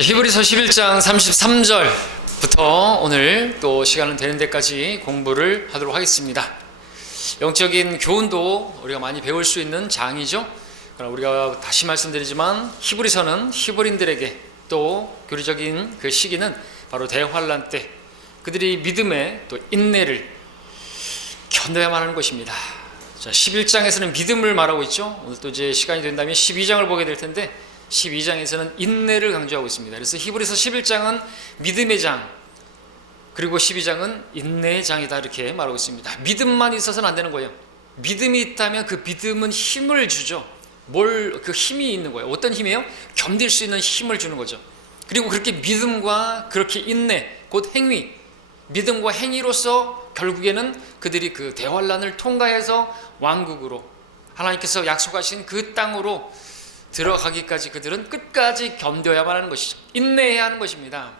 히브리서 11장 33절부터 오늘 또 시간은 되는 데까지 공부를 하도록 하겠습니다. 영적인 교훈도 우리가 많이 배울 수 있는 장이죠. 그러나 우리가 다시 말씀드리지만 히브리서는 히브리인들에게 또 교리적인 그 시기는 바로 대환란 때 그들이 믿음의 또 인내를 견뎌야만 하는 것입니다. 자, 11장에서는 믿음을 말하고 있죠. 오늘 또 이제 시간이 된다면 12장을 보게 될 텐데 12장에서는 인내를 강조하고 있습니다. 그래서 히브리서 11장은 믿음의 장, 그리고 12장은 인내의 장이다 이렇게 말하고 있습니다. 믿음만 있어서는 안 되는 거예요. 믿음이 있다면 그 믿음은 힘을 주죠. 그 힘이 있는 거예요. 어떤 힘이에요? 견딜 수 있는 힘을 주는 거죠. 그리고 그렇게 믿음과 그렇게 인내, 곧 행위, 믿음과 행위로서 결국에는 그들이 그 대환란을 통과해서 왕국으로 하나님께서 약속하신 그 땅으로 들어가기까지 그들은 끝까지 견뎌야만 하는 것이죠. 인내해야 하는 것입니다.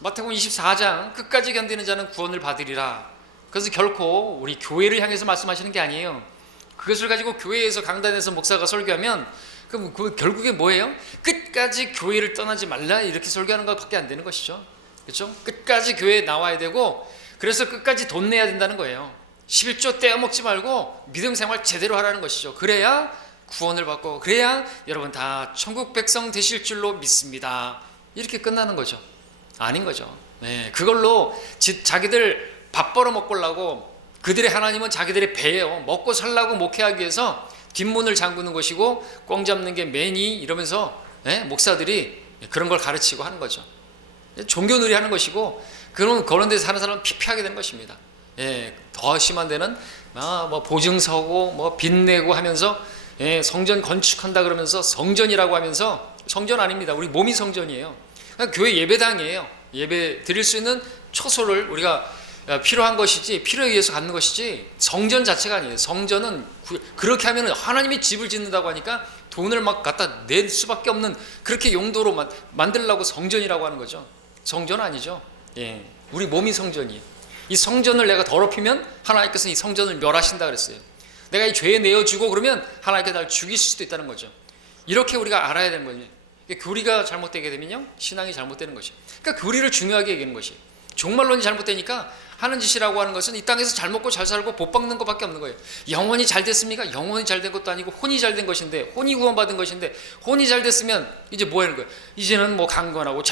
마태복음 24장 끝까지 견디는 자는 구원을 받으리라. 그래서 결코 우리 교회를 향해서 말씀하시는 게 아니에요. 그것을 가지고 교회에서 강단에서 목사가 설교하면 그럼 그 결국에 뭐예요? 끝까지 교회를 떠나지 말라 이렇게 설교하는 것밖에 안 되는 것이죠. 그렇죠? 끝까지 교회에 나와야 되고 그래서 끝까지 돈 내야 된다는 거예요. 11조 떼어먹지 말고 믿음 생활 제대로 하라는 것이죠. 그래야 구원을 받고 그래야 여러분 다 천국 백성 되실 줄로 믿습니다. 이렇게 끝나는 거죠. 아닌 거죠. 네, 그걸로 자기들 밥 벌어 먹으려고 그들의 하나님은 자기들의 배예요. 먹고 살라고 목회하기 위해서 뒷문을 잠그는 것이고 꽁 잡는 게 매니 이러면서 목사들이 그런 걸 가르치고 하는 거죠. 종교놀이 하는 것이고 그런 데서 사는 사람은 피폐하게 되는 것입니다. 더 심한 데는 뭐 보증 서고 뭐 빚내고 하면서 성전 건축한다 그러면서 성전이라고 하면서 성전 아닙니다. 우리 몸이 성전이에요. 그러니까 교회 예배당이에요. 예배 드릴 수 있는 초소를 우리가 필요한 것이지 필요에 의해서 갖는 것이지 성전 자체가 아니에요. 성전은 그렇게 하면 하나님이 집을 짓는다고 하니까 돈을 막 갖다 낼 수밖에 없는 그렇게 용도로 만들려고 성전이라고 하는 거죠. 성전 아니죠. 우리 몸이 성전이에요. 이 성전을 내가 더럽히면 하나님께서 이 성전을 멸하신다 그랬어요. 내가 이 죄에 내어주고 그러면 하나님께서 나를 죽이실 수도 있다는 거죠. 이렇게 우리가 알아야 되는 거예요. 교리가 잘못되게 되면요 신앙이 잘못되는 것이에요. 그러니까 교리를 중요하게 여기는 것이에요. 종말론이 잘못되니까 하는 짓이라고 하는 것은 이 땅에서 잘 먹고 잘 살고 복 받는 것밖에 없는 거예요. 영혼이 잘 됐습니까? 영혼이 잘 된 것도 아니고 혼이 잘 된 것인데 혼이 구원받은 것인데 혼이 잘 됐으면 이제 뭐 하는 거예요? 이제는 뭐 강건하고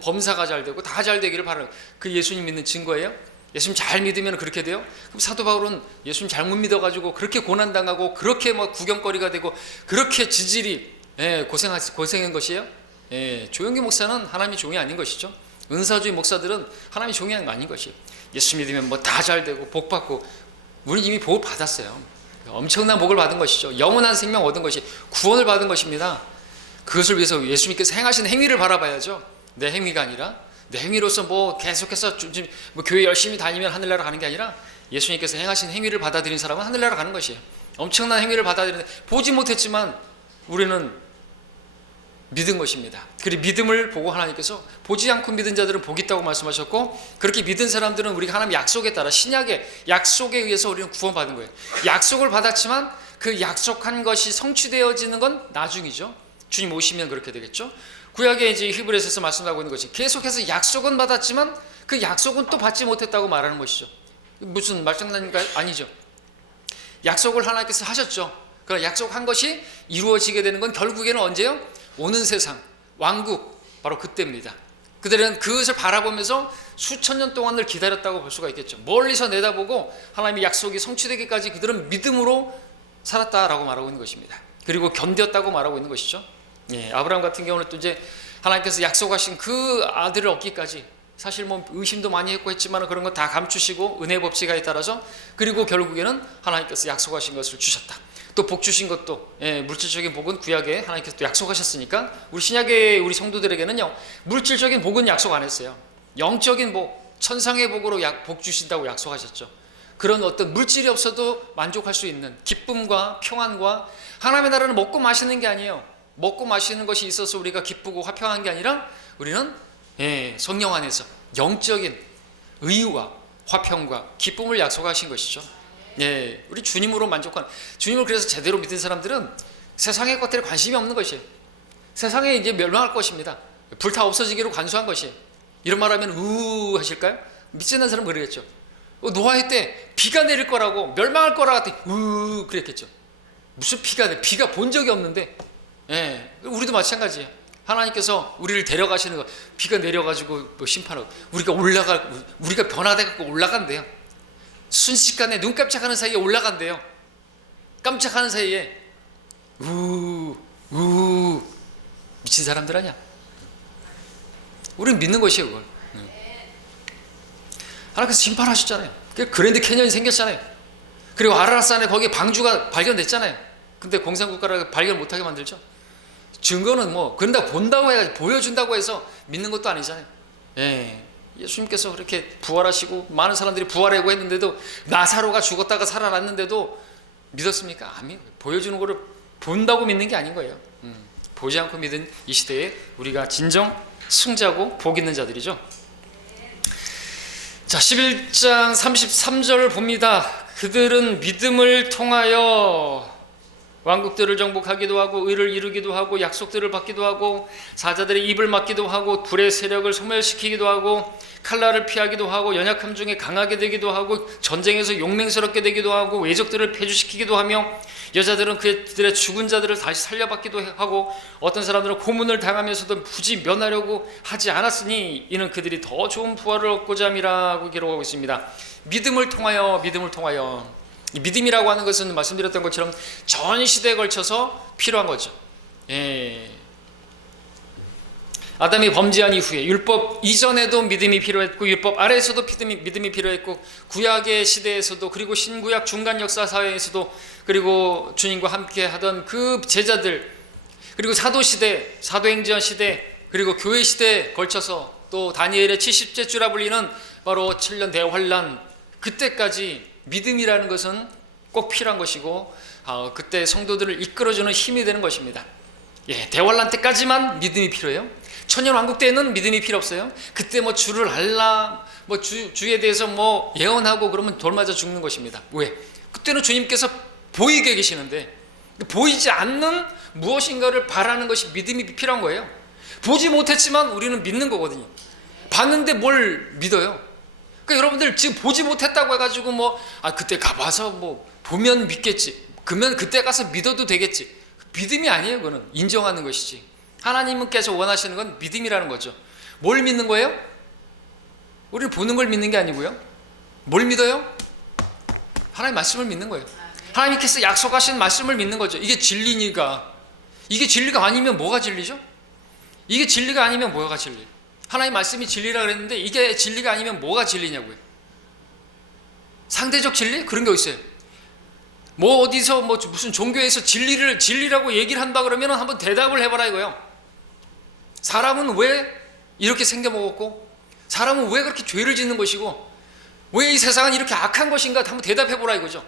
범사가 잘 되고 다 잘 되기를 바라는 그 예수님 믿는 증거예요? 예수님 잘 믿으면 그렇게 돼요? 그럼 사도 바울은 예수님 잘못 믿어가지고 그렇게 고난당하고 그렇게 뭐 구경거리가 되고 그렇게 지질이 고생한 것이에요? 조영기 목사는 하나님이 종이 아닌 것이죠. 은사주의 목사들은 하나님이 종이 아닌 것이에요. 예수 믿으면 뭐 다 잘 되고 복 받고 우리 이미 복을 받았어요. 엄청난 복을 받은 것이죠. 영원한 생명 얻은 것이 구원을 받은 것입니다. 그것을 위해서 예수님께서 행하신 행위를 바라봐야죠. 내 행위가 아니라 내 행위로서 뭐 계속해서 뭐 교회 열심히 다니면 하늘나라 가는 게 아니라 예수님께서 행하신 행위를 받아들인 사람은 하늘나라 가는 것이에요. 엄청난 행위를 받아들이는데 보지 못했지만 우리는 믿은 것입니다. 그리고 믿음을 보고 하나님께서 보지 않고 믿은 자들은 복이 있다고 말씀하셨고 그렇게 믿은 사람들은 우리가 하나님 약속에 따라 신약의 약속에 의해서 우리는 구원받은 거예요. 약속을 받았지만 그 약속한 것이 성취되어지는 건 나중이죠. 주님 오시면 그렇게 되겠죠. 구약에 이제 히브리서에서 말씀하고 있는 것이 계속해서 약속은 받았지만 그 약속은 또 받지 못했다고 말하는 것이죠. 무슨 말장난인가요? 아니죠. 약속을 하나님께서 하셨죠. 그 약속한 것이 이루어지게 되는 건 결국에는 언제요? 오는 세상 왕국 바로 그때입니다. 그들은 그것을 바라보면서 수천 년 동안을 기다렸다고 볼 수가 있겠죠. 멀리서 내다보고 하나님의 약속이 성취되기까지 그들은 믿음으로 살았다라고 말하고 있는 것입니다. 그리고 견뎠다고 말하고 있는 것이죠. 아브라함 같은 경우는 또 이제 하나님께서 약속하신 그 아들을 얻기까지 사실 뭐 의심도 많이 했고 했지만 그런 거 다 감추시고 은혜 법칙에 따라서 그리고 결국에는 하나님께서 약속하신 것을 주셨다. 또 복 주신 것도 물질적인 복은 구약에 하나님께서 또 약속하셨으니까 우리 신약의 우리 성도들에게는요 물질적인 복은 약속 안 했어요. 영적인 복, 천상의 복으로 복 주신다고 약속하셨죠. 그런 어떤 물질이 없어도 만족할 수 있는 기쁨과 평안과 하나님의 나라는 먹고 마시는 게 아니에요. 먹고 마시는 것이 있어서 우리가 기쁘고 화평한 게 아니라 우리는 성령 안에서 영적인 의와 화평과 기쁨을 약속하신 것이죠. 우리 주님으로 만족하는 주님을 그래서 제대로 믿은 사람들은 세상의 것들에 관심이 없는 것이에요. 세상에 이제 멸망할 것입니다. 불타 없어지기로 관수한 것이에요. 이런 말 하면 하실까요? 믿지 않는 사람은 그러겠죠. 노아의 때 비가 내릴 거라고, 멸망할 거라고 했더니 그랬겠죠. 무슨 비가 본 적이 없는데. 예, 우리도 마찬가지예요. 하나님께서 우리를 데려가시는 거, 비가 내려가지고 뭐 심판하고 우리가 변화돼갖고 올라간대요. 순식간에 눈 깜짝하는 사이에 올라간대요. 깜짝하는 사이에 미친 사람들 아니야. 우리는 믿는 것이에요, 그걸. 하나님께서 심판하셨잖아요. 그랜드 캐년이 생겼잖아요. 그리고 아라라산에 거기에 방주가 발견됐잖아요. 근데 공산국가라 발견 못하게 만들죠. 증거는 뭐 그런다고 본다고 해가지고 보여준다고 해서 믿는 것도 아니잖아요. 예, 예수님께서 그렇게 부활하시고 많은 사람들이 부활하고 했는데도, 나사로가 죽었다가 살아났는데도 믿었습니까? 아니, 보여주는 거를 본다고 믿는 게 아닌 거예요. 보지 않고 믿은 이 시대에 우리가 진정 승자고 복 있는 자들이죠. 자, 11장 33절 봅니다. 그들은 믿음을 통하여 왕국들을 정복하기도 하고 의를 이루기도 하고 약속들을 받기도 하고 사자들의 입을 막기도 하고 불의 세력을 소멸시키기도 하고 칼날을 피하기도 하고 연약함 중에 강하게 되기도 하고 전쟁에서 용맹스럽게 되기도 하고 외적들을 패주시키기도 하며 여자들은 그들의 죽은 자들을 다시 살려받기도 하고 어떤 사람들은 고문을 당하면서도 굳이 면하려고 하지 않았으니 이는 그들이 더 좋은 부활을 얻고자 함이라고 기록하고 있습니다. 믿음을 통하여 이 믿음이라고 하는 것은 말씀드렸던 것처럼 전 시대에 걸쳐서 필요한 거죠. 예. 아담이 범죄한 이후에 율법 이전에도 믿음이 필요했고 율법 아래에서도 믿음이 필요했고 구약의 시대에서도 그리고 신구약 중간 역사 사회에서도 그리고 주님과 함께 하던 그 제자들 그리고 사도시대, 사도행전 시대 그리고 교회 시대에 걸쳐서 또 다니엘의 70째 주라 불리는 바로 7년 대환란 그때까지 믿음이라는 것은 꼭 필요한 것이고 그때 성도들을 이끌어주는 힘이 되는 것입니다. 예, 대환란 때까지만 믿음이 필요해요. 천년왕국 때는 믿음이 필요 없어요. 그때 뭐 주를 알라 뭐 주에 대해서 뭐 예언하고 그러면 돌 맞아 죽는 것입니다. 왜? 그때는 주님께서 보이게 계시는데 보이지 않는 무엇인가를 바라는 것이 믿음이 필요한 거예요. 보지 못했지만 우리는 믿는 거거든요. 봤는데 뭘 믿어요? 그러니까 여러분들 지금 보지 못했다고 해가지고 뭐 그때 가봐서 뭐 보면 믿겠지. 그러면 그때 가서 믿어도 되겠지. 믿음이 아니에요. 그거는 인정하는 것이지. 하나님께서 원하시는 건 믿음이라는 거죠. 뭘 믿는 거예요? 우리는 보는 걸 믿는 게 아니고요. 뭘 믿어요? 하나님 말씀을 믿는 거예요. 하나님께서 약속하신 말씀을 믿는 거죠. 이게 진리니까. 이게 진리가 아니면 뭐가 진리죠? 이게 진리가 아니면 뭐가 진리? 하나님 말씀이 진리라 그랬는데 이게 진리가 아니면 뭐가 진리냐고요. 상대적 진리? 그런 게 있어요. 뭐 어디서 뭐 무슨 종교에서 진리라고 얘기를 한다 그러면 한번 대답을 해봐라 이거요. 사람은 왜 이렇게 생겨먹었고 사람은 왜 그렇게 죄를 짓는 것이고 왜 이 세상은 이렇게 악한 것인가 한번 대답해보라 이거죠.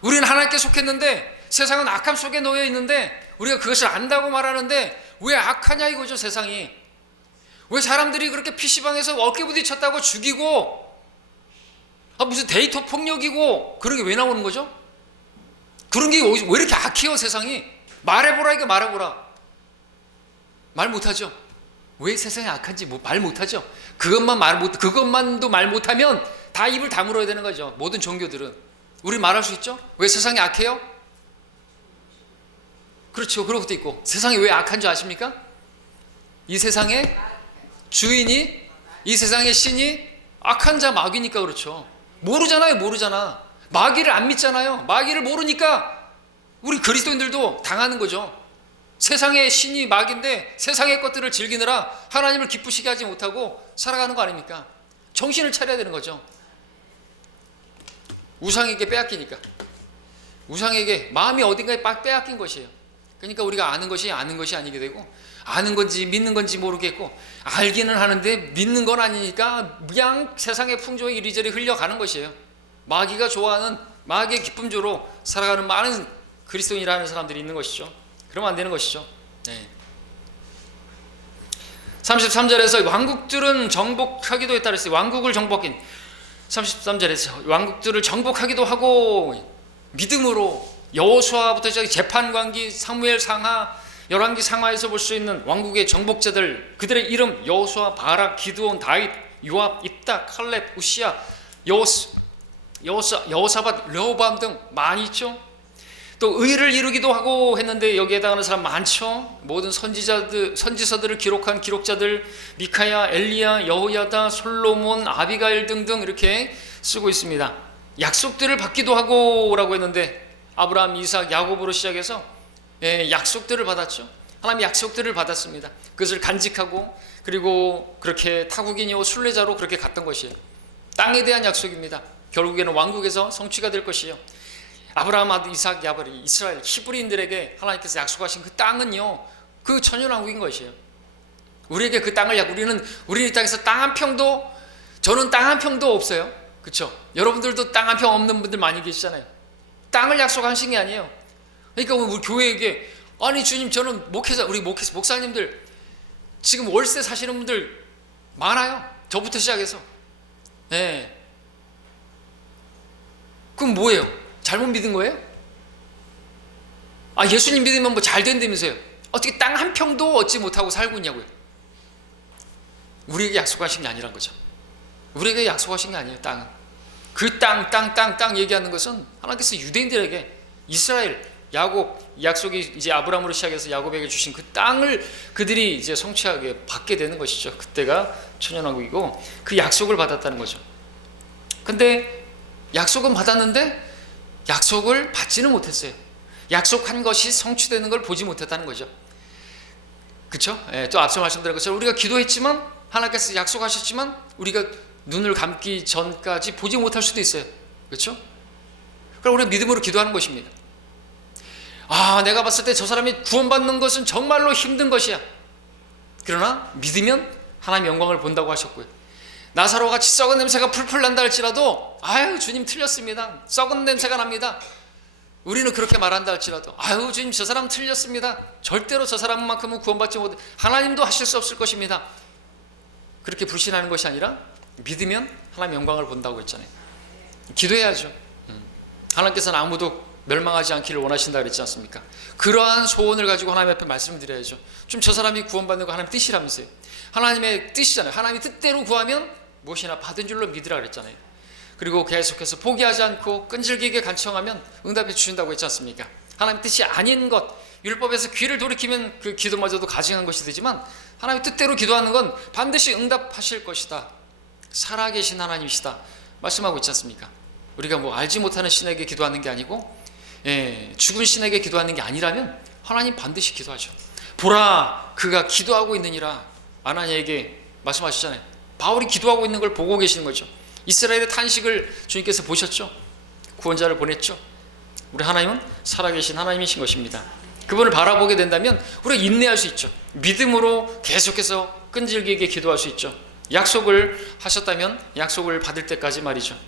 우리는 하나님께 속했는데 세상은 악함 속에 놓여 있는데 우리가 그것을 안다고 말하는데 왜 악하냐 이거죠. 세상이 왜 사람들이 그렇게 PC방에서 어깨 부딪혔다고 죽이고 무슨 데이터 폭력이고 그런 게 왜 나오는 거죠? 그런 게 왜 이렇게 악해요 세상이? 말해보라 이거 말해보라. 말 못하죠. 왜 세상이 악한지 말 못하죠. 그것만도 말 못하면 다 입을 다물어야 되는 거죠. 모든 종교들은. 우리 말할 수 있죠? 왜 세상이 악해요? 그렇죠. 그런 것도 있고. 세상이 왜 악한 줄 아십니까? 이 세상의 주인이 이 세상의 신이 악한 자 마귀니까 그렇죠. 모르잖아요. 모르잖아. 마귀를 안 믿잖아요. 마귀를 모르니까 우리 그리스도인들도 당하는 거죠. 세상의 신이 마귀인데 세상의 것들을 즐기느라 하나님을 기쁘시게 하지 못하고 살아가는 거 아닙니까? 정신을 차려야 되는 거죠. 우상에게 빼앗기니까. 우상에게 마음이 어딘가에 빼앗긴 것이에요. 그러니까 우리가 아는 것이 아니게 되고 아는 건지 믿는 건지 모르겠고 알기는 하는데 믿는 건 아니니까 그냥 세상의 풍조에 이리저리 흘려가는 것이에요. 마귀가 좋아하는 마귀의 기쁨조로 살아가는 많은 그리스도인이라는 사람들이 있는 것이죠. 그러면 안 되는 것이죠. 네. 33절에서 왕국들은 정복하기도 했다 그랬어요. 왕국을 정복인 33절에서 왕국들을 정복하기도 하고 믿음으로 여호수아부터 시작해 재판관기 사무엘 상하 열왕기 상하에서 볼 수 있는 왕국의 정복자들, 그들의 이름 여호수아, 바락, 기드온, 다윗, 요압, 입다, 칼렙, 우시야, 여호사밧, 르호보암 등 많이 있죠. 또 의를 이루기도 하고 했는데 여기에 해당하는 사람 많죠. 모든 선지서들을 기록한 기록자들, 미카야, 엘리야, 여호야다, 솔로몬, 아비가일 등등 이렇게 쓰고 있습니다. 약속들을 받기도 하고라고 했는데 아브라함, 이삭, 야곱으로 시작해서 약속들을 받았죠. 하나님 약속들을 받았습니다. 그것을 간직하고 그리고 그렇게 타국인이요 순례자로 그렇게 갔던 것이에요. 땅에 대한 약속입니다. 결국에는 왕국에서 성취가 될 것이에요. 아브라함 아들 이삭, 야곱, 이스라엘 히브리인들에게 하나님께서 약속하신 그 땅은요, 그 천연왕국인 것이에요. 우리에게 그 땅을 우리는 이 땅에서 땅 한 평도, 저는 땅 한 평도 없어요. 그렇죠? 여러분들도 땅 한 평 없는 분들 많이 계시잖아요. 땅을 약속하신 게 아니에요. 그러니까 우리 교회에게 아니 주님, 저는 우리 목사님들 지금 월세 사시는 분들 많아요. 저부터 시작해서. 네. 그럼 뭐예요? 잘못 믿은 거예요? 예수님 믿으면 뭐 잘 된다면서요? 어떻게 땅 한 평도 얻지 못하고 살고 있냐고요? 우리에게 약속하신 게 아니란 거죠. 우리에게 약속하신 게 아니에요. 땅은 그 땅 얘기하는 것은 하나님께서 유대인들에게 이스라엘, 야곱, 약속이 이제 아브라함으로 시작해서 야곱에게 주신 그 땅을 그들이 이제 성취하게 받게 되는 것이죠. 그때가 천연왕국이고 그 약속을 받았다는 거죠. 근데 약속은 받았는데 약속을 받지는 못했어요. 약속한 것이 성취되는 걸 보지 못했다는 거죠. 그렇죠? 또 앞서 말씀드린 것처럼 우리가 기도했지만 하나님께서 약속하셨지만 우리가 눈을 감기 전까지 보지 못할 수도 있어요. 그렇죠? 그럼 우리가 믿음으로 기도하는 것입니다. 내가 봤을 때 저 사람이 구원받는 것은 정말로 힘든 것이야. 그러나 믿으면 하나님의 영광을 본다고 하셨고요. 나사로 같이 썩은 냄새가 풀풀 난다 할지라도 주님 틀렸습니다. 썩은 냄새가 납니다. 우리는 그렇게 말한다 할지라도 주님 저 사람 틀렸습니다. 절대로 저 사람만큼은 구원받지 못해. 하나님도 하실 수 없을 것입니다. 그렇게 불신하는 것이 아니라 믿으면 하나님의 영광을 본다고 했잖아요. 기도해야죠. 하나님께서는 아무도 멸망하지 않기를 원하신다 그랬지 않습니까? 그러한 소원을 가지고 하나님 앞에 말씀을 드려야죠. 좀 저 사람이 구원받는 거 하나님 뜻이라면서요. 하나님의 뜻이잖아요. 하나님의 뜻대로 구하면 무엇이나 받은 줄로 믿으라 그랬잖아요. 그리고 계속해서 포기하지 않고 끈질기게 간청하면 응답해 주신다고 했지 않습니까? 하나님 뜻이 아닌 것, 율법에서 귀를 돌이키면 그 기도마저도 가증한 것이 되지만 하나님의 뜻대로 기도하는 건 반드시 응답하실 것이다. 살아계신 하나님이시다 말씀하고 있지 않습니까? 우리가 뭐 알지 못하는 신에게 기도하는 게 아니고 죽은 신에게 기도하는 게 아니라면 하나님 반드시 기도하죠. 보라 그가 기도하고 있느니라 아나니에게 말씀하시잖아요. 바울이 기도하고 있는 걸 보고 계시는 거죠. 이스라엘의 탄식을 주님께서 보셨죠. 구원자를 보냈죠. 우리 하나님은 살아계신 하나님이신 것입니다. 그분을 바라보게 된다면 우리가 인내할 수 있죠. 믿음으로 계속해서 끈질기게 기도할 수 있죠. 약속을 하셨다면 약속을 받을 때까지 말이죠.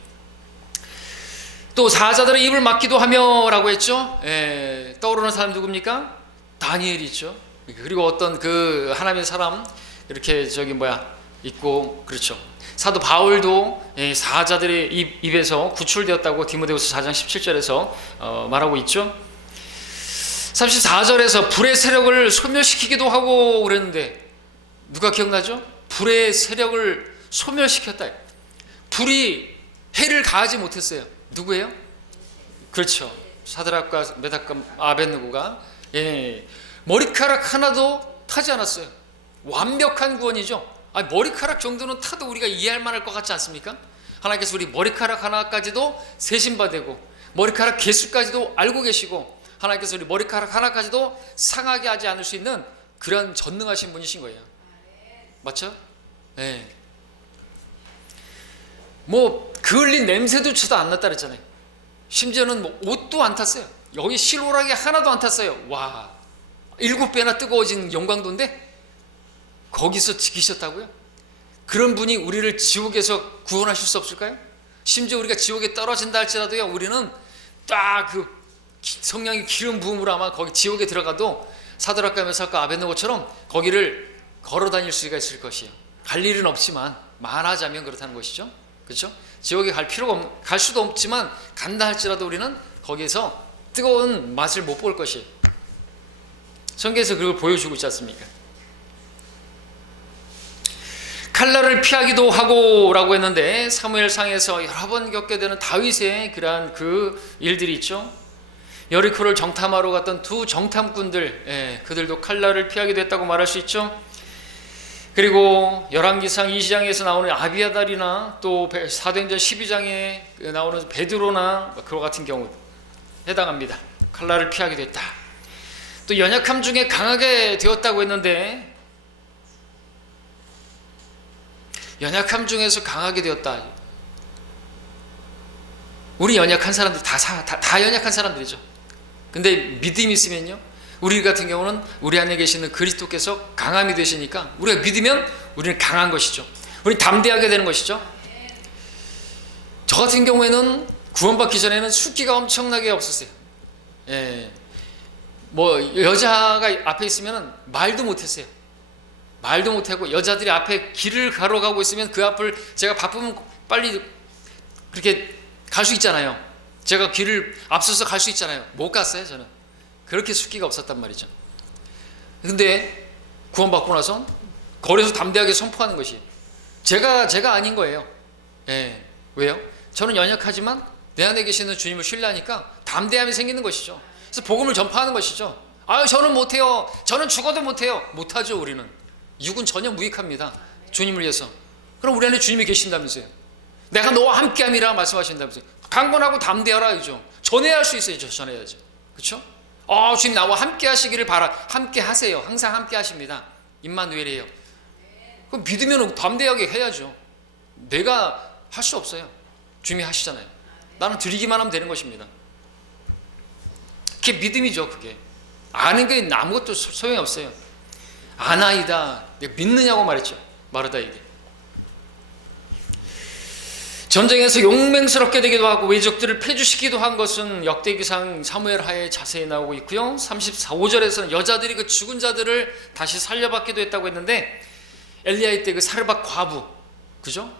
또 사자들의 입을 막기도 하며 라고 했죠. 떠오르는 사람 누굽니까? 다니엘이죠. 그리고 어떤 그 하나님의 사람 이렇게 있고 그렇죠. 사도 바울도 사자들의 입에서 구출되었다고 디모데후서 4장 17절에서 말하고 있죠. 34절에서 불의 세력을 소멸시키기도 하고 그랬는데 누가 기억나죠? 불의 세력을 소멸시켰다. 불이 해를 가하지 못했어요. 누구예요? 그렇죠. 사드락과 메삭과 아벳느고가 머리카락 하나도 타지 않았어요. 완벽한 구원이죠. 머리카락 정도는 타도 우리가 이해할 만할 것 같지 않습니까? 하나님께서 우리 머리카락 하나까지도 세심받고 머리카락 개수까지도 알고 계시고 하나님께서 우리 머리카락 하나까지도 상하게 하지 않을 수 있는 그런 전능하신 분이신 거예요. 맞죠? 뭐 그을린 냄새조차도 안 났다 그랬잖아요. 심지어는 뭐 옷도 안 탔어요. 여기 실오라기 하나도 안 탔어요. 와, 7배나 뜨거워진 영광도인데 거기서 지키셨다고요? 그런 분이 우리를 지옥에서 구원하실 수 없을까요? 심지어 우리가 지옥에 떨어진다 할지라도요, 우리는 딱 그 성령의 기름 부음으로 아마 거기 지옥에 들어가도 사드락과 메삭과 아벳느고처럼 거기를 걸어 다닐 수가 있을 것이에요. 갈 일은 없지만 말하자면 그렇다는 것이죠. 그렇죠? 지옥에 갈 수도 없지만 간다 할지라도 우리는 거기에서 뜨거운 맛을 못 볼 것이에요. 성경에서 그걸 보여주고 있지 않습니까? 칼날을 피하기도 하고라고 했는데 사무엘상에서 여러 번 겪게 되는 다윗의 그러한 그 일들이 있죠. 여리코를 정탐하러 갔던 두 정탐꾼들, 그들도 칼날을 피하기도 했다고 말할 수 있죠. 그리고 열왕기상 2장에서 나오는 아비아달이나 또 사도행전 12장에 나오는 베드로나 그와 같은 경우 해당합니다. 칼날을 피하기도 했다. 또 연약함 중에 강하게 되었다고 했는데 연약함 중에서 강하게 되었다. 우리 연약한 사람들 다 연약한 사람들이죠. 근데 믿음이 있으면요, 우리 같은 경우는 우리 안에 계시는 그리스도께서 강함이 되시니까 우리가 믿으면 우리는 강한 것이죠. 우리 담대하게 되는 것이죠. 저 같은 경우에는 구원받기 전에는 숫기가 엄청나게 없었어요. 뭐 여자가 앞에 있으면 말도 못했어요. 말도 못하고 여자들이 앞에 길을 가로가고 있으면 그 앞을 제가 바쁘면 빨리 그렇게 갈 수 있잖아요. 제가 길을 앞서서 갈 수 있잖아요. 못 갔어요. 저는 그렇게 숫기가 없었단 말이죠. 근데 구원받고 나서 거리에서 담대하게 선포하는 것이 제가 아닌 거예요. 왜요? 저는 연약하지만 내 안에 계시는 주님을 신뢰하니까 담대함이 생기는 것이죠. 그래서 복음을 전파하는 것이죠. 저는 못해요. 저는 죽어도 못해요. 못하죠. 우리는 육은 전혀 무익합니다. 주님을 위해서. 그럼 우리 안에 주님이 계신다면서요. 내가 너와 함께함이라 말씀하신다면서요. 강건하고 담대하라 이죠. 전해야 할 수 있어요. 전해야죠. 그렇죠? 주님 나와 함께 하시기를 함께 하세요. 항상 함께 하십니다. 임마누엘이에요. 그럼 믿으면 담대하게 해야죠. 내가 할 수 없어요. 주님이 하시잖아요. 나는 드리기만 하면 되는 것입니다. 그게 믿음이죠. 그게 아는 게 아무것도 소용이 없어요. 아나이다. 내가 믿느냐고 말했죠. 마르다에게. 전쟁에서 용맹스럽게 되기도 하고 외적들을 패주시키기도 한 것은 역대기상 사무엘 하에 자세히 나오고 있고요. 34~5절에서는 여자들이 그 죽은 자들을 다시 살려받기도 했다고 했는데 엘리야의 때 그 사르밧 과부, 그죠?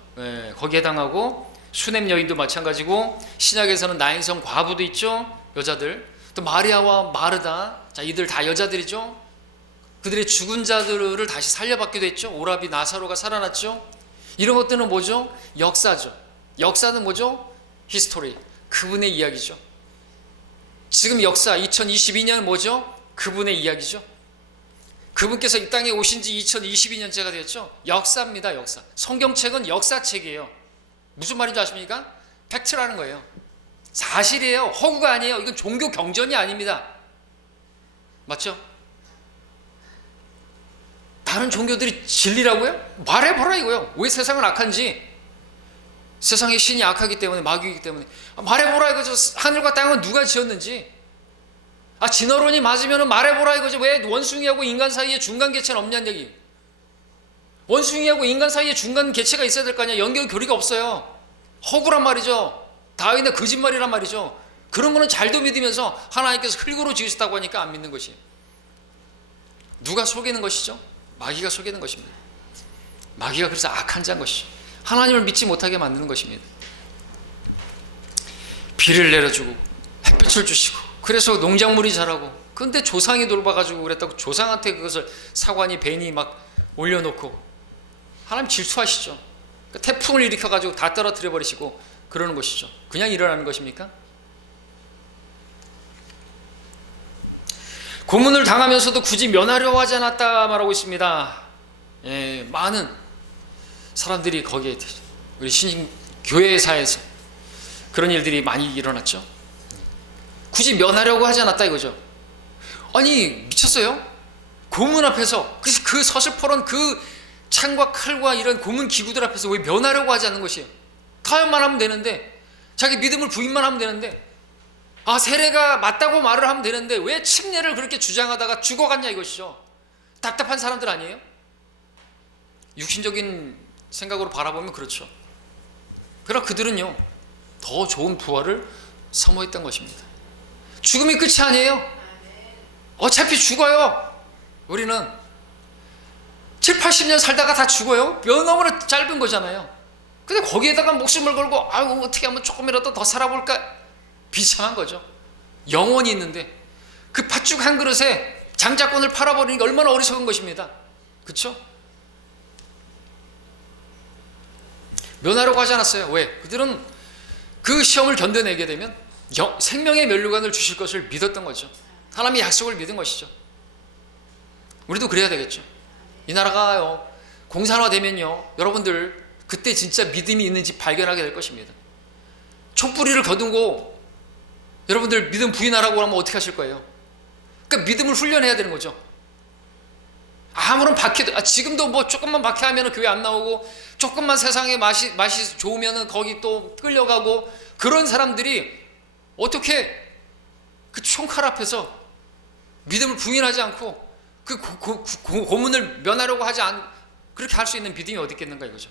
거기에 해당하고 수넴 여인도 마찬가지고 신약에서는 나인성 과부도 있죠. 여자들. 또 마리아와 마르다. 자, 이들 다 여자들이죠. 그들의 죽은 자들을 다시 살려받기도 했죠. 오라비 나사로가 살아났죠. 이런 것들은 뭐죠? 역사죠. 역사는 뭐죠? 히스토리. 그분의 이야기죠. 지금 역사 2022년 뭐죠? 그분의 이야기죠. 그분께서 이 땅에 오신 지 2022년째가 되었죠. 역사입니다. 역사. 성경책은 역사책이에요. 무슨 말인지 아십니까? 팩트라는 거예요. 사실이에요. 허구가 아니에요. 이건 종교 경전이 아닙니다. 맞죠? 다른 종교들이 진리라고요? 말해보라 이거요. 왜 세상은 악한지. 세상의 신이 악하기 때문에, 마귀이기 때문에 말해보라 이거죠. 하늘과 땅은 누가 지었는지. 진어론이 맞으면 말해보라 이거죠. 왜 원숭이하고 인간 사이에 중간 개체는 없냐는 얘기. 원숭이하고 인간 사이에 중간 개체가 있어야 될 거 아니야. 연결 교리가 없어요. 허구란 말이죠. 다윈의 거짓말이란 말이죠. 그런 거는 잘도 믿으면서 하나님께서 흙으로 지으셨다고 하니까 안 믿는 것이. 누가 속이는 것이죠? 마귀가 속이는 것입니다. 마귀가 그래서 악한 자인 것이죠. 하나님을 믿지 못하게 만드는 것입니다. 비를 내려주고 햇빛을 주시고 그래서 농작물이 자라고, 근데 조상이 돌봐가지고 그랬다고 조상한테 그것을 사관이 벤이 막 올려놓고 하나님 질투하시죠. 그러니까 태풍을 일으켜가지고 다 떨어뜨려 버리시고 그러는 것이죠. 그냥 일어나는 것입니까? 고문을 당하면서도 굳이 면하려고 하지 않았다 말하고 있습니다. 많은 사람들이 거기에 우리 신임 교회사에서 그런 일들이 많이 일어났죠. 굳이 면하려고 하지 않았다 이거죠. 아니 미쳤어요? 고문 앞에서 그 서슬퍼런 그 창과 칼과 이런 고문 기구들 앞에서 왜 면하려고 하지 않는 것이에요? 타협만 하면 되는데, 자기 믿음을 부인만 하면 되는데, 세례가 맞다고 말을 하면 되는데 왜 침례를 그렇게 주장하다가 죽어갔냐 이것이죠. 답답한 사람들 아니에요? 육신적인 생각으로 바라보면 그렇죠. 그러나 그들은요 더 좋은 부활을 사모했던 것입니다. 죽음이 끝이 아니에요. 어차피 죽어요. 우리는 7, 80년 살다가 다 죽어요. 너무나 짧은 거잖아요. 근데 거기에다가 목숨을 걸고 어떻게 하면 조금이라도 더 살아볼까, 비참한 거죠. 영혼이 있는데 그 팥죽 한 그릇에 장자권을 팔아버리는 게 얼마나 어리석은 것입니다. 그렇죠? 면하려고 하지 않았어요. 왜? 그들은 그 시험을 견뎌내게 되면 생명의 면류관을 주실 것을 믿었던 거죠. 하나님의 약속을 믿은 것이죠. 우리도 그래야 되겠죠. 이 나라가요, 공산화되면요, 여러분들 그때 진짜 믿음이 있는지 발견하게 될 것입니다. 촛불이를 거두고 여러분들 믿음 부인하라고 하면 어떻게 하실 거예요? 그러니까 믿음을 훈련해야 되는 거죠. 아무런 박해도, 지금도 뭐 조금만 박해하면 교회 안 나오고, 조금만 세상에 맛이 좋으면 거기 또 끌려가고, 그런 사람들이 어떻게 그 총칼 앞에서 믿음을 부인하지 않고 그 고문을 면하려고 하지 그렇게 할 수 있는 믿음이 어디 있겠는가 이거죠.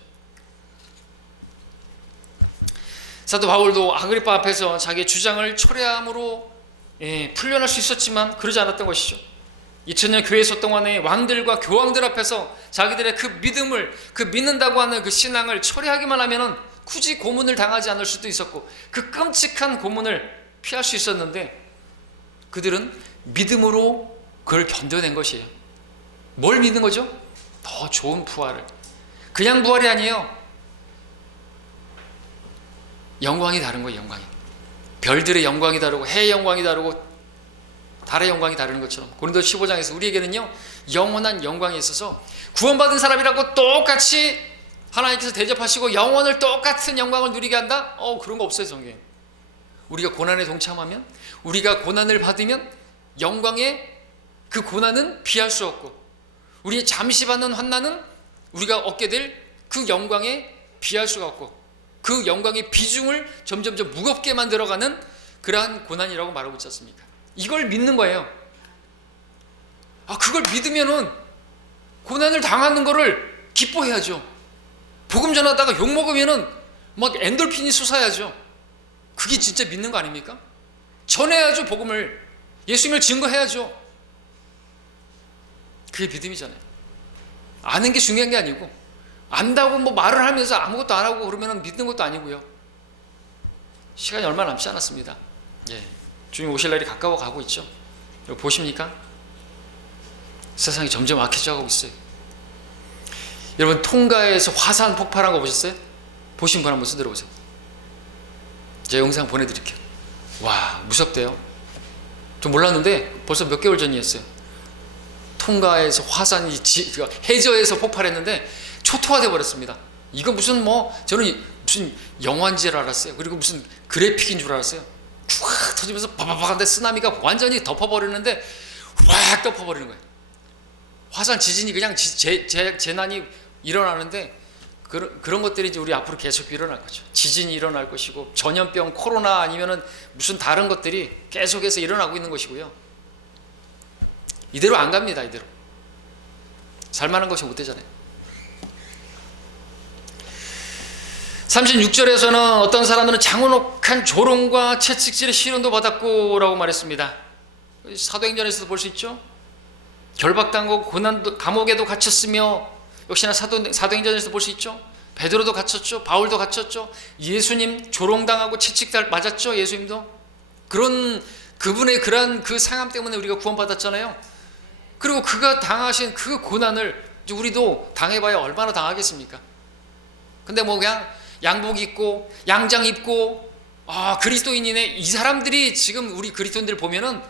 사도 바울도 아그리파 앞에서 자기의 주장을 철회함으로 풀려날 수 있었지만 그러지 않았던 것이죠. 2000년 교회 있었던 동안에 왕들과 교황들 앞에서 자기들의 그 믿음을, 그 믿는다고 하는 그 신앙을 철회하기만 하면은 굳이 고문을 당하지 않을 수도 있었고, 그 끔찍한 고문을 피할 수 있었는데 그들은 믿음으로 그걸 견뎌낸 것이에요. 뭘 믿는 거죠? 더 좋은 부활을. 그냥 부활이 아니에요. 영광이 다른 거예요. 영광이. 별들의 영광이 다르고 해의 영광이 다르고 달의 영광이 다른 것처럼 고린도 15장에서 우리에게는요, 영원한 영광이 있어서 구원받은 사람이라고 똑같이 하나님께서 대접하시고 영원을 똑같은 영광을 누리게 한다? 그런 거 없어요. 성경에. 우리가 고난에 동참하면, 우리가 고난을 받으면 영광의 그 고난은 비할 수 없고, 우리의 잠시 받는 환난은 우리가 얻게 될 그 영광에 비할 수가 없고, 그 영광의 비중을 점점점 무겁게 만들어가는 그러한 고난이라고 말하고 있지 않습니까? 이걸 믿는 거예요. 그걸 믿으면은 고난을 당하는 거를 기뻐해야죠. 복음 전하다가 욕 먹으면은 막 엔돌핀이 솟아야죠. 그게 진짜 믿는 거 아닙니까? 전해야죠. 복음을, 예수님을 증거해야죠. 그게 믿음이잖아요. 아는 게 중요한 게 아니고, 안다고 뭐 말을 하면서 아무것도 안 하고 그러면 믿는 것도 아니고요. 시간이 얼마 남지 않았습니다. 주님 오실 날이 가까워 가고 있죠. 여러분 보십니까? 세상이 점점 악해져 가고 있어요. 여러분 통가에서 화산 폭발한 거 보셨어요? 보신 분 한번 손들어보세요. 제가 영상 보내드릴게요. 와, 무섭대요. 좀 몰랐는데 벌써 몇 개월 전이었어요. 통가에서 화산이 해저에서 폭발했는데 초토화돼 버렸습니다. 이거 무슨 저는 무슨 영화인 줄 알았어요. 그리고 무슨 그래픽인 줄 알았어요. 쫙 터지면서 바바바한데 쓰나미가 완전히 덮어버리는데 확 덮어버리는 거예요. 화산 지진이 그냥 재난이 일어나는데 그런 것들이 이제 우리 앞으로 계속 일어날 거죠. 지진이 일어날 것이고, 전염병, 코로나 아니면은 무슨 다른 것들이 계속해서 일어나고 있는 것이고요. 이대로 안 갑니다. 이대로 살만한 것이 못 되잖아요. 36절에서는 어떤 사람들은 장원옥한 조롱과 채찍질의 시련도 받았고 라고 말했습니다. 사도행전에서도 볼 수 있죠. 결박당하고 고난도, 감옥에도 갇혔으며, 역시나 사도행전에서 볼 수 있죠. 베드로도 갇혔죠. 바울도 갇혔죠. 예수님 조롱당하고 채찍 맞았죠. 예수님도. 그분의 그러한 그 상함 때문에 우리가 구원받았잖아요. 그리고 그가 당하신 그 고난을 우리도 당해봐야 얼마나 당하겠습니까? 근데 그냥 양복 입고 양장 입고 그리스도인이네, 이 사람들이 지금 우리 그리스도인들 보면은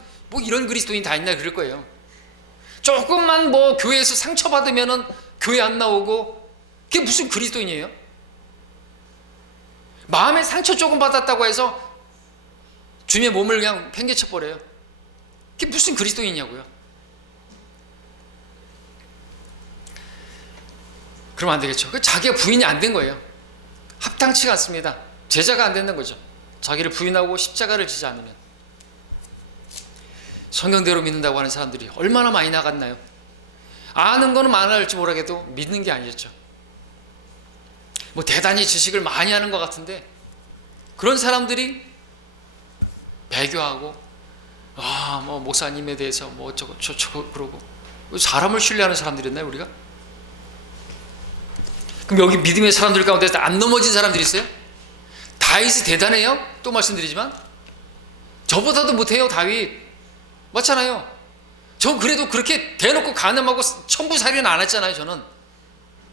이런 그리스도인 다 있나 그럴 거예요. 조금만 교회에서 상처받으면은 교회 안 나오고, 그게 무슨 그리스도인이에요? 마음에 상처 조금 받았다고 해서 주님의 몸을 그냥 팽개쳐 버려요. 그게 무슨 그리스도인이냐고요. 그러면 안 되겠죠. 자기가 부인이 안 된 거예요. 합당치가 않습니다. 제자가 안 되는 거죠. 자기를 부인하고 십자가를 지지 않으면. 성경대로 믿는다고 하는 사람들이 얼마나 많이 나갔나요? 아는 거는 많을지 모르겠도 믿는 게 아니었죠. 대단히 지식을 많이 하는 것 같은데, 그런 사람들이 배교하고 목사님에 대해서 어쩌고 저쩌고 그러고, 사람을 신뢰하는 사람들이었나요 우리가? 그럼 여기 믿음의 사람들 가운데 안 넘어진 사람들이 있어요? 다윗이 대단해요? 또 말씀드리지만 저보다도 못해요. 다윗 맞잖아요. 저 그래도 그렇게 대놓고 간음하고 천부살인은 안 했잖아요, 저는.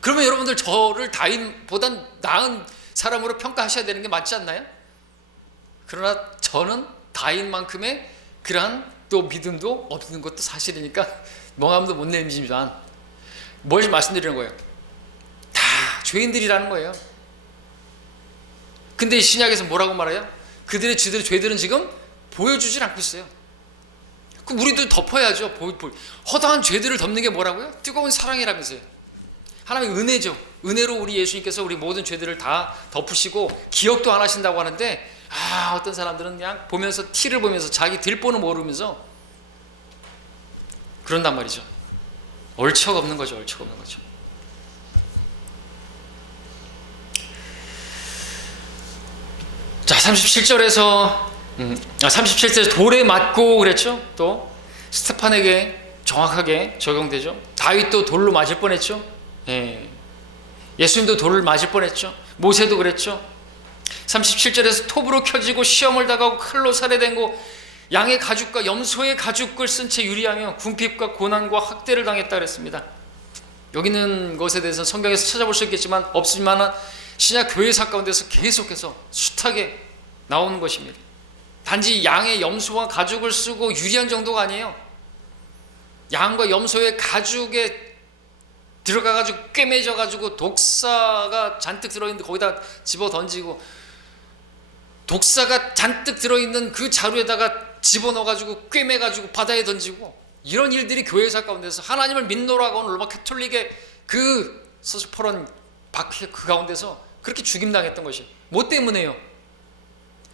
그러면 여러분들 저를 다윗보단 나은 사람으로 평가하셔야 되는 게 맞지 않나요? 그러나 저는 다윗만큼의 그러한 또 믿음도 없는 것도 사실이니까 명함도 못 내밀지만 뭘 말씀드리는 거예요? 다 죄인들이라는 거예요. 근데 신약에서 뭐라고 말해요? 그들의 죄들은 지금 보여주질 않고 있어요. 그럼 우리도 덮어야죠. 허다한 죄들을 덮는 게 뭐라고요? 뜨거운 사랑이라면서요. 하나님의 은혜죠. 은혜로 우리 예수님께서 우리 모든 죄들을 다 덮으시고 기억도 안 하신다고 하는데, 어떤 사람들은 그냥 보면서 티를 보면서 자기 들보는 모르면서 그런단 말이죠. 얼척 없는 거죠. 얼척 없는 거죠. 자, 37절에서 돌에 맞고 그랬죠. 또 스테판에게 정확하게 적용되죠. 다윗도 돌로 맞을 뻔했죠. 예수님도 돌을 맞을 뻔했죠. 모세도 그랬죠. 37절에서 톱으로 켜지고 시험을 당하고 칼로 살해되고 양의 가죽과 염소의 가죽을 쓴 채 유리하며 궁핍과 고난과 학대를 당했다 그랬습니다. 여기 있는 것에 대해서 성경에서 찾아볼 수 있겠지만 없지만 신약 교회사 가운데서 계속해서 숱하게 나오는 것입니다. 단지 양의 염소와 가죽을 쓰고 유리한 정도가 아니에요. 양과 염소의 가죽에 들어가가지고 꿰매져가지고 독사가 잔뜩 들어있는데 거기다 집어 던지고, 독사가 잔뜩 들어있는 그 자루에다가 집어넣어가지고 꿰매가지고 바다에 던지고, 이런 일들이 교회사 가운데서 하나님을 믿노라고 하는 로마 캐톨릭의 그 서스퍼런 박해 그 가운데서 그렇게 죽임당했던 것이 뭐 때문에요?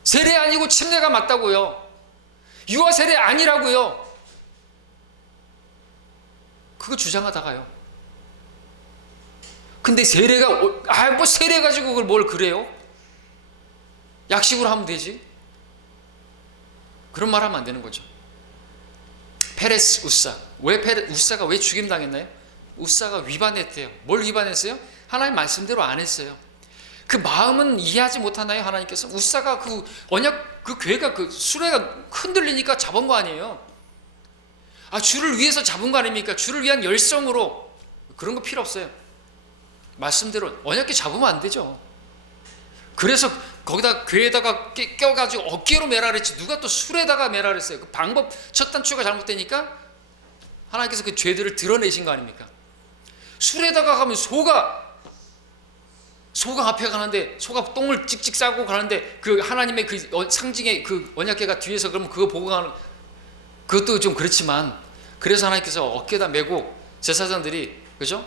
세례 아니고 침례가 맞다고요. 유아 세례 아니라고요. 그거 주장하다가요. 근데 세례가 뭐 세례 가지고 그걸 뭘 그래요? 약식으로 하면 되지. 그런 말 하면 안 되는 거죠. 페레스 우사. 우사가 왜 죽임당했나요? 우사가 위반했대요. 뭘 위반했어요? 하나님 말씀대로 안 했어요. 그 마음은 이해하지 못하나요? 하나님께서 우사가 그 언약 그 교회가 그 수레가 흔들리니까 잡은 거 아니에요? 주를 위해서 잡은 거 아닙니까? 주를 위한 열성으로. 그런 거 필요 없어요. 말씀대로 언약궤 잡으면 안 되죠. 그래서 거기다 교회에다가 껴가지고 어깨로 매라 그랬지, 누가 또 술에다가 매라 그랬어요. 그 방법 첫 단추가 잘못되니까 하나님께서 그 죄들을 드러내신 거 아닙니까? 술에다가 가면 소가 앞에 가는데, 소가 똥을 찍찍 싸고 가는데 그 하나님의 그 상징의 그 언약궤가 뒤에서 그러면 그거 보고 가는, 그것도 좀 그렇지만, 그래서 하나님께서 어깨에다 메고 제사장들이, 그죠?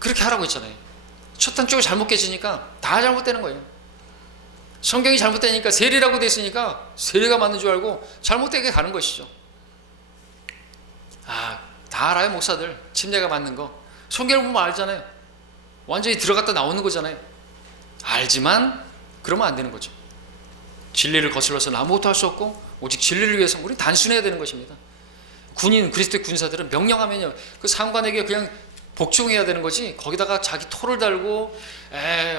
그렇게 하라고 했잖아요. 첫 단추가 잘못 깨지니까 다 잘못되는 거예요. 성경이 잘못되니까, 세례라고 돼 있으니까 세례가 맞는 줄 알고 잘못되게 가는 것이죠. 다 알아요, 목사들. 침례가 맞는 거. 성경을 보면 알잖아요. 완전히 들어갔다 나오는 거잖아요. 알지만 그러면 안 되는 거죠. 진리를 거슬러서는 아무것도 할 수 없고, 오직 진리를 위해서 우리 단순해야 되는 것입니다. 그리스도의 군사들은 명령하면요, 그 상관에게 그냥 복종해야 되는 거지, 거기다가 자기 토를 달고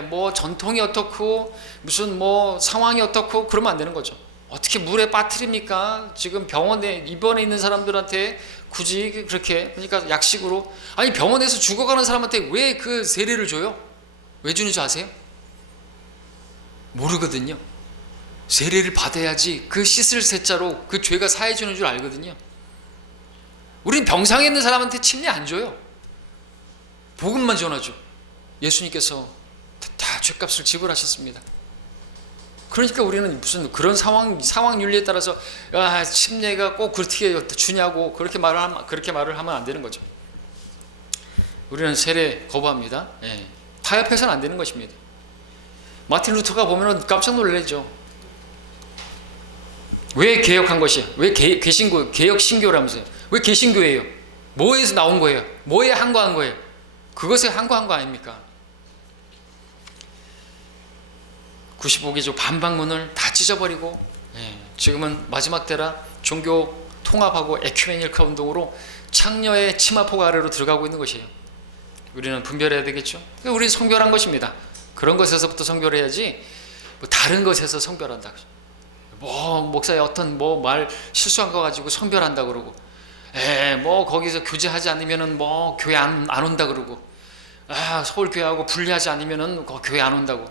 뭐 전통이 어떻고 무슨 뭐 상황이 어떻고 그러면 안 되는 거죠. 어떻게 물에 빠뜨립니까? 지금 병원에 입원해 있는 사람들한테 굳이 그렇게, 그러니까 약식으로, 병원에서 죽어가는 사람한테 왜 그 세례를 줘요? 왜 주는 줄 아세요? 모르거든요. 세례를 받아야지 그 씻을 세자로 그 죄가 사해지는 줄 알거든요. 우린 병상에 있는 사람한테 침례 안 줘요. 복음만 전하죠. 예수님께서 다 죄값을 지불하셨습니다. 그러니까 우리는 무슨 그런 상황 윤리에 따라서 침례가 꼭 그렇게 주냐고 그렇게 말을 하면 안 되는 거죠. 우리는 세례 거부합니다. 타협해서는 안 되는 것입니다. 마틴 루터가 보면 깜짝 놀라죠. 왜 개혁한 것이야? 왜 개신교, 개혁 신교라면서요? 왜 개신교예요? 뭐에서 나온 거예요? 뭐에 항거한 거예요? 그것에 항거한 거 아닙니까? 95개조 반박문을 다 찢어버리고, 지금은 마지막 때라 종교 통합하고 에큐메니컬 운동으로 창녀의 치마포가 아래로 들어가고 있는 것이에요. 우리는 분별해야 되겠죠. 우리 성별한 것입니다. 그런 것에서부터 성별해야지, 뭐 다른 것에서 성별한다. 뭐 목사의 어떤 뭐 말 실수한 거 가지고 성별한다 그러고, 뭐 거기서 교제하지 않으면은 뭐 교회 안 온다 그러고, 서울 교회하고 분리하지 않으면은 교회 안 온다고.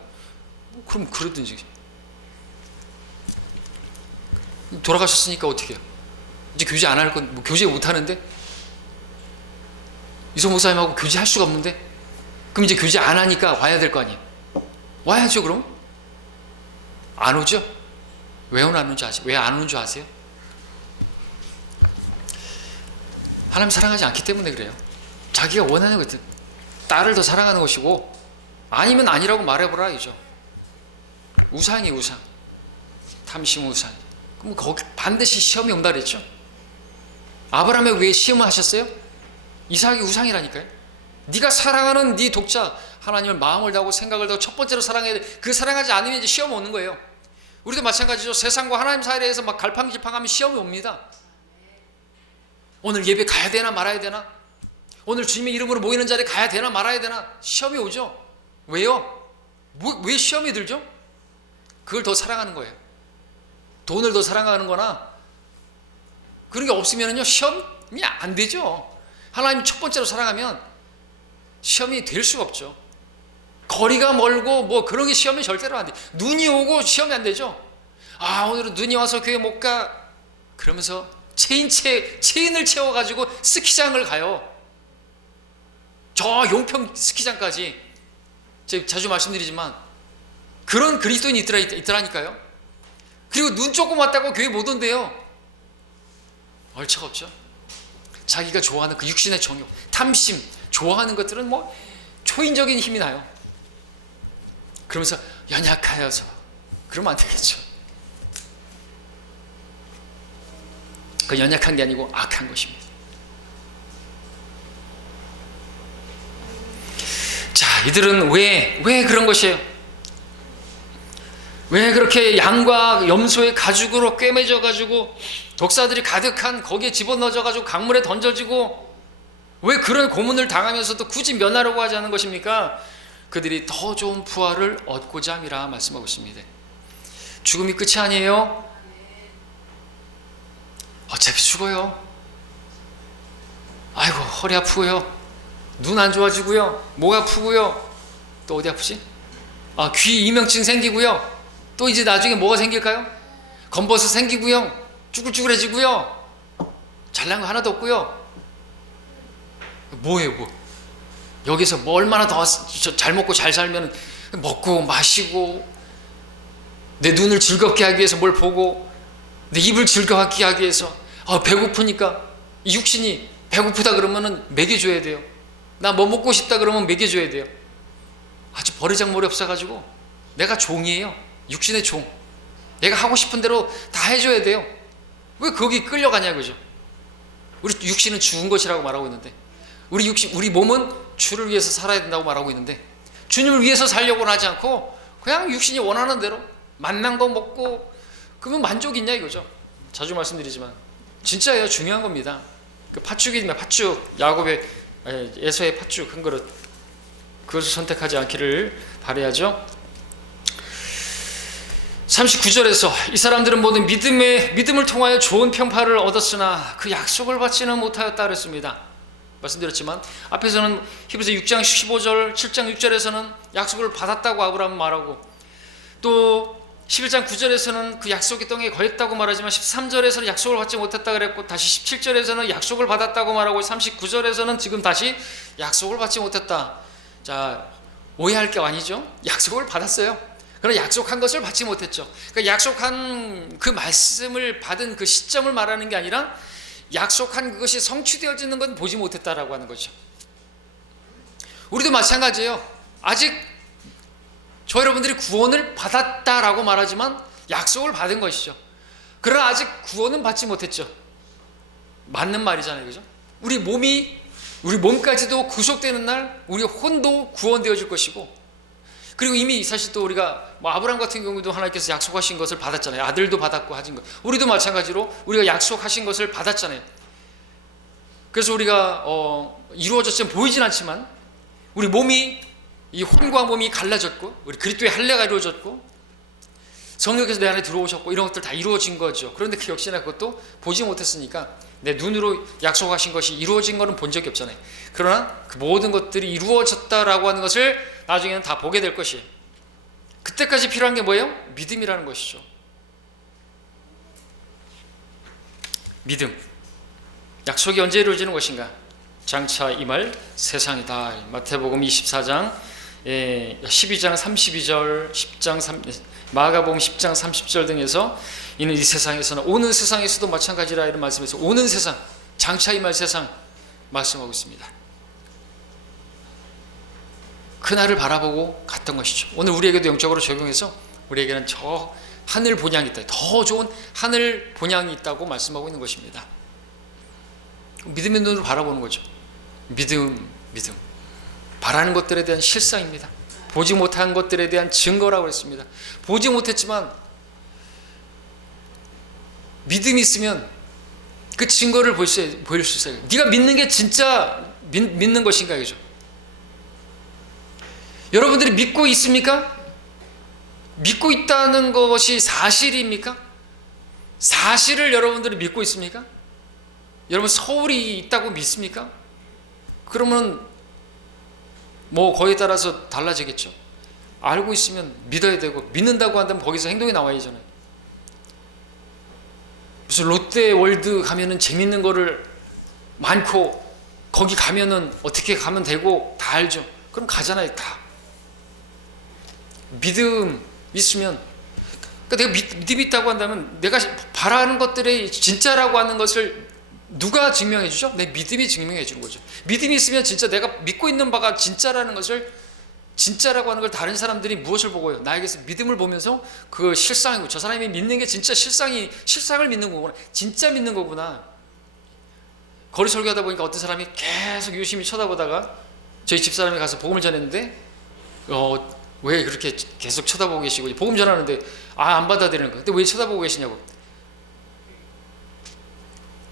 그럼 그러든지. 돌아가셨으니까 어떻게 해요? 이제 교제 안 할 건, 뭐 교제 못 하는데? 이소 목사님하고 교제할 수가 없는데? 그럼 이제 교제 안 하니까 와야 될 거 아니에요? 와야죠. 그럼 안 오죠? 왜 안 오는 줄 아세요? 왜 안 오는 줄 아세요? 하나님 사랑하지 않기 때문에 그래요. 자기가 원하는 것, 딸을 더 사랑하는 것이고, 아니면 아니라고 말해보라 이죠. 우상이 우상, 탐심 우상. 그럼 거기 반드시 시험이 온다 그랬죠. 아브라함이 왜 시험을 하셨어요? 이삭이 우상이라니까요. 네가 사랑하는 네 독자 하나님을 마음을 다하고 생각을 다하고 첫 번째로 사랑해야 돼. 그 사랑하지 않으면 이제 시험 오는 거예요. 우리도 마찬가지죠. 세상과 하나님 사이에서 막 갈팡질팡하면 시험이 옵니다. 오늘 예배 가야 되나 말아야 되나? 오늘 주님의 이름으로 모이는 자리에 가야 되나 말아야 되나? 시험이 오죠. 왜요? 왜 시험이 들죠? 그걸 더 사랑하는 거예요. 돈을 더 사랑하는 거나 그런 게 없으면요 시험이 안 되죠. 하나님 첫 번째로 사랑하면 시험이 될 수가 없죠. 거리가 멀고 뭐 그런 게 시험이 절대로 안 돼. 눈이 오고 시험이 안 되죠. 오늘은 눈이 와서 교회 못 가. 그러면서 체인을 채워가지고 스키장을 가요. 저 용평 스키장까지. 제가 자주 말씀드리지만 그런 그리스도인이 있더라니까요. 그리고 눈 조금 왔다고 교회 못 온대요. 얼척 없죠. 자기가 좋아하는 그 육신의 정욕, 탐심, 좋아하는 것들은 뭐 초인적인 힘이 나요. 그러면서 연약하여서 그러면 안 되겠죠. 그 연약한 게 아니고 악한 것입니다. 자, 이들은 왜 그런 것이에요? 왜 그렇게 양과 염소의 가죽으로 꿰매져 가지고 독사들이 가득한 거기에 집어넣어져 가지고 강물에 던져지고 왜 그런 고문을 당하면서도 굳이 면하려고 하지 않은 것입니까? 그들이 더 좋은 부활을 얻고자 함이라 말씀하고 있습니다. 죽음이 끝이 아니에요. 어차피 죽어요. 아이고 허리 아프고요, 눈 안 좋아지고요, 목 아프고요, 또 어디 아프지? 귀 이명증 생기고요, 또 이제 나중에 뭐가 생길까요? 검버섯 생기고요, 쭈글쭈글해지고요, 잘난 거 하나도 없고요. 뭐예요? 여기서 뭐 얼마나 더 잘 먹고 잘 살면 먹고 마시고 내 눈을 즐겁게 하기 위해서 뭘 보고 내 입을 즐겁게 하기 위해서 배고프니까 이 육신이 배고프다 그러면은 먹여줘야 돼요. 나 뭐 먹고 싶다 그러면 먹여줘야 돼요. 아주 버리장머리 없어가지고 내가 종이에요. 육신의 종. 내가 하고 싶은 대로 다 해줘야 돼요. 왜 거기 끌려가냐 그죠? 우리 육신은 죽은 것이라고 말하고 있는데 우리 몸은 주를 위해서 살아야 된다고 말하고 있는데 주님을 위해서 살려고는 하지 않고 그냥 육신이 원하는 대로 맛난 거 먹고 그러면 만족이 있냐 이거죠. 자주 말씀드리지만 진짜예요. 중요한 겁니다. 그 팥죽이면 팥죽, 야곱의 에서의 팥죽 한 그릇, 그것을 선택하지 않기를 바라야죠. 39절에서 이 사람들은 모두 믿음을 통하여 좋은 평판을 얻었으나 그 약속을 받지는 못하였다 그랬습니다. 말씀드렸지만 앞에서는 히브리서 6장 15절 7장 6절에서는 약속을 받았다고 아브라함은 말하고, 또 11장 9절에서는 그 약속의 땅에 거했다고 말하지만 13절에서는 약속을 받지 못했다 그랬고, 다시 17절에서는 약속을 받았다고 말하고 39절에서는 지금 다시 약속을 받지 못했다. 자, 오해할 게 아니죠. 약속을 받았어요. 그러나 약속한 것을 받지 못했죠. 그러니까 약속한 그 말씀을 받은 그 시점을 말하는 게 아니라 약속한 그것이 성취되어지는 건 보지 못했다라고 하는 거죠. 우리도 마찬가지예요. 아직 저 여러분들이 구원을 받았다라고 말하지만 약속을 받은 것이죠. 그러나 아직 구원은 받지 못했죠. 맞는 말이잖아요, 그죠? 우리 몸까지도 구속되는 날 우리 혼도 구원되어질 것이고, 그리고 이미 사실 또 우리가 아브라함 같은 경우도 하나님께서 약속하신 것을 받았잖아요. 아들도 받았고 하신 것. 우리도 마찬가지로 우리가 약속하신 것을 받았잖아요. 그래서 우리가 이루어졌지만 보이진 않지만 우리 몸이, 이 혼과 몸이 갈라졌고 우리 그리스도의 할례가 이루어졌고 성령께서 내 안에 들어오셨고 이런 것들 다 이루어진 거죠. 그런데 그 역시나 그것도 보지 못했으니까 내 눈으로 약속하신 것이 이루어진 것은 본 적이 없잖아요. 그러나 그 모든 것들이 이루어졌다라고 하는 것을 나중에는 다 보게 될 것이에요. 그때까지 필요한 게 뭐예요? 믿음이라는 것이죠. 믿음. 약속이 언제 이루어지는 것인가? 장차 임할 세상이다. 마태복음 24장 12장 32절, 10장 3, 마가복음 10장 30절 등에서 이는 이 세상에서는 오는 세상에서도 마찬가지라 이런 말씀에서 오는 세상, 장차 임할 세상 말씀하고 있습니다. 그날을 바라보고 갔던 것이죠. 오늘 우리에게도 영적으로 적용해서 우리에게는 저 하늘 본향이 있다, 더 좋은 하늘 본향이 있다고 말씀하고 있는 것입니다. 믿음의 눈으로 바라보는 거죠. 믿음. 바라는 것들에 대한 실상입니다. 보지 못한 것들에 대한 증거라고 했습니다. 보지 못했지만 믿음이 있으면 그 증거를 보일 수 있어요. 네가 믿는 게 진짜 믿는 것인가, 그죠? 여러분들이 믿고 있습니까? 믿고 있다는 것이 사실입니까? 사실을 여러분들이 믿고 있습니까? 여러분 서울이 있다고 믿습니까? 그러면 뭐 거기에 따라서 달라지겠죠. 알고 있으면 믿어야 되고, 믿는다고 한다면 거기서 행동이 나와야잖아요. 무슨 롯데월드 가면은 재밌는 거를 많고, 거기 가면은 어떻게 가면 되고 다 알죠. 그럼 가잖아요. 다 믿음 있으면, 그러니까 내가 믿음이 있다고 한다면 내가 바라는 것들이 진짜라고 하는 것을 누가 증명해 주죠? 내 믿음이 증명해 주는 거죠. 믿음이 있으면 진짜 내가 믿고 있는 바가 진짜라는 것을, 진짜라고 하는 걸 다른 사람들이 무엇을 보고요? 나에게서 믿음을 보면서 그 실상이고, 저 사람이 믿는 게 진짜 실상을 믿는 거구나, 진짜 믿는 거구나. 거리 설교하다 보니까 어떤 사람이 계속 유심히 쳐다보다가 저희 집사람이 가서 복음을 전했는데 왜 그렇게 계속 쳐다보고 계시고, 복음 전하는데 안 받아들이는 거예요. 근데 왜 쳐다보고 계시냐고.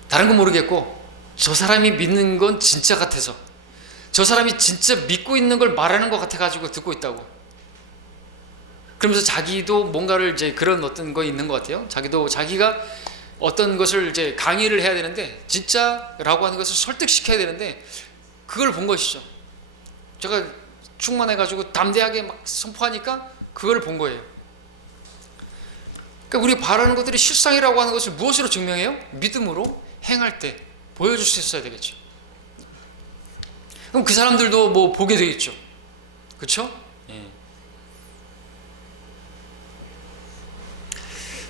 다른 건 모르겠고 저 사람이 믿는 건 진짜 같아서, 저 사람이 진짜 믿고 있는 걸 말하는 것 같아가지고 듣고 있다고. 그러면서 자기도 뭔가를 이제 그런 어떤 거 있는 것 같아요. 자기가 어떤 것을 이제 강의를 해야 되는데, 진짜라고 하는 것을 설득시켜야 되는데 그걸 본 것이죠. 제가 충만해가지고 담대하게 막 선포하니까 그걸 본 거예요. 그러니까 우리 바라는 것들이 실상이라고 하는 것을 무엇으로 증명해요? 믿음으로 행할 때 보여줄 수 있어야 되겠죠. 그럼 그 사람들도 뭐 보게 되겠죠. 그렇죠? 예.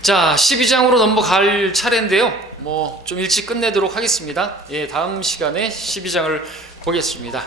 자, 12장으로 넘어갈 차례인데요. 뭐 좀 일찍 끝내도록 하겠습니다. 예, 다음 시간에 12장을 보겠습니다.